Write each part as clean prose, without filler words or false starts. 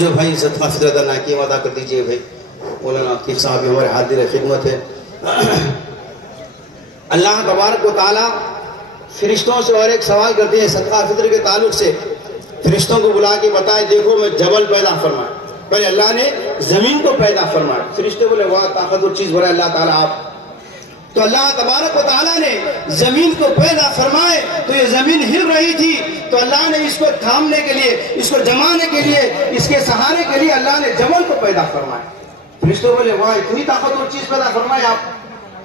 جو بھائی صدقہ فطر ادا نہ کیے ادا کر دیجئے بھائی. مولانا عاطف صاحب ہمارے حاضر خدمت ہے. اللہ تبارک و تعالیٰ فرشتوں سے اور ایک سوال کرتے ہیں صدقہ فطر کے تعلق سے. فرشتوں کو بلا کے بتائے دیکھو میں جبل پیدا فرمایا. پہلے اللہ نے زمین کو پیدا فرمایا. فرشتے بولے واہ طاقتور چیز بولے اللہ تعالیٰ آپ. تو اللہ تبارک و تعالیٰ نے زمین کو پیدا فرمائے تو یہ زمین ہل رہی تھی تو اللہ نے اس کو تھامنے کے لیے, اس کو جمانے کے لیے, اس کے سہارے کے لیے اللہ نے جبل کو پیدا فرمایا. فرشتوں بولے واہ اتنی طاقتور چیز پیدا فرمائے آپ.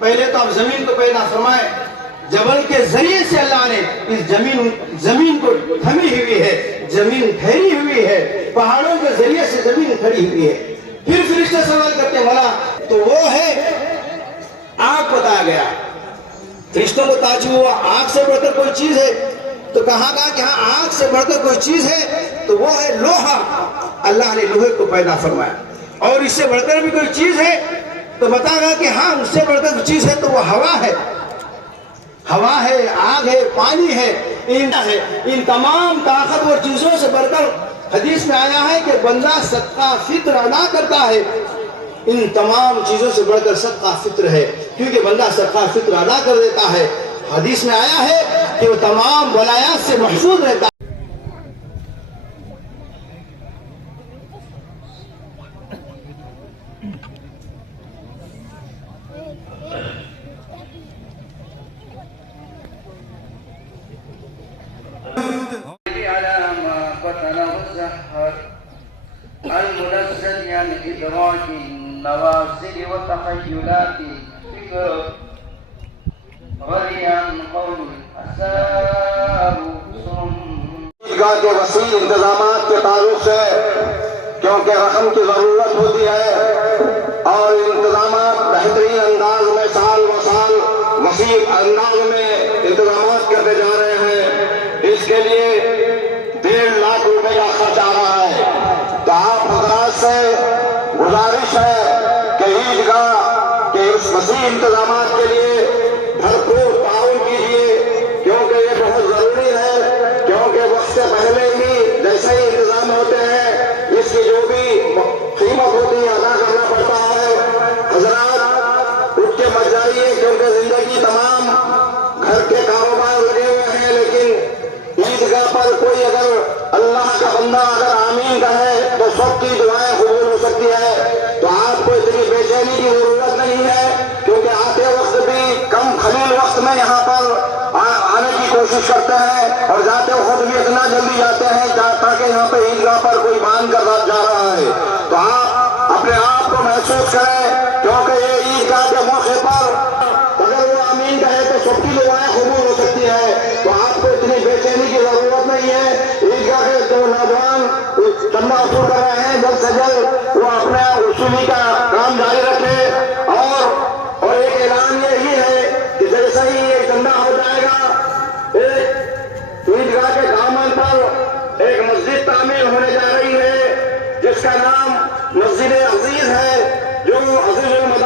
پہلے تو آپ زمین کو پیدا فرمائے, جبل کے ذریعے سے اللہ نے اس زمین کو تھمی ہوئی ہے, زمین ٹھہری ہوئی ہے, پہاڑوں کے ذریعے سے زمین کھڑی ہوئی ہے. پھر فرشتے سوال کرتے مولا تو وہ ہے آگ. بتایا گیا فرشتوں کو تعجب ہوا آگ سے بڑھ کر کوئی چیز ہے تو کہا گیا کہ ہاں آگ سے بڑھ کر کوئی چیز ہے تو وہ ہے لوہا. اللہ نے لوہے کو پیدا فرمایا. اور اس سے بڑھ کر بھی کوئی چیز ہے تو بتایا گیا کہ ہاں اس سے بڑھ کر کوئی چیز ہے تو وہ ہوا ہے. ہوا ہے, آگ ہے, پانی ہے, ان تمام طاقتور چیزوں سے بڑھ کر حدیث میں آیا ہے کہ بندہ صدقہ فطر ادا کرتا ہے. ان تمام چیزوں سے بڑھ کر صدقہ فطر ہے کیونکہ بندہ صدقہ فطر ادا کر دیتا ہے. حدیث میں آیا ہے کہ وہ تمام بلایات سے محفوظ رہتا ہے. المنزل عن إدراك النوازل وتخيلات الفكر رضي عن قول الأسار عیدگاہ کے وسیع انتظامات کے تعلق سے کیونکہ رقم کی ضرورت ہوتی ہے اور انتظامات بہترین انداز میں سال و سال وسیع انداز میں انتظامات کرتے جا رہے ہیں. اس کے لیے 1.5 لاکھ روپے کا خرچ آ رہا ہے. تو آپ حضرات سے گزارش ہے کہ عیدگاہ کے اس وسیع انتظامات کے لیے بھرپور تعاون کیجیے کیونکہ یہ بہت ضروری ہے. کیونکہ وقت سے پہلے ہی جیسے ہی انتظام ہوتے ہیں اس کی جو بھی قیمت ہوتی ہے ادا کرنا پڑتا ہے. حضرات اٹھ کے مت جائیے کیونکہ زندگی تمام گھر کے کاروبار لگے ہوئے ہیں لیکن عیدگاہ پر کوئی اگر اللہ کا بندہ اگر آمین کہے تو سب کی دعائیں قبول ہو سکتی ہے. تو آپ کو اتنی بے چینی کی ضرورت نہیں ہے کیونکہ آتے وقت بھی کم خلیل وقت میں یہاں پر آنے کی کوشش کرتے ہیں اور جاتے وقت بھی اتنا جلدی جاتے ہیں تاکہ یہاں پہ عیدگاہ پر کوئی باندھ کر جا رہا ہے. تو آپ اپنے آپ کو محسوس کریں کیونکہ یہ عیدگاہ کے موقع پر اگر وہ آمین کہے تو سب کی دعائیں قبول ہو سکتی ہے. تو آپ کو اتنی بے چینی کی ضرورت نہیں ہے. عیدگاہ کے جو نوجوان چندہ وصول کر رہے ہیں جلد سے جلد وہ اپنے وصولی کا کام جاری رکھے اور ایک اعلان یہی ہے کہ جیسا ہی یہ چندہ ہو جائے گا ایک عیدگاہ کے دامن پر ایک مسجد تعمیر ہونے جا رہی ہے جس کا نام مسجد عزیز ہے جو عزیز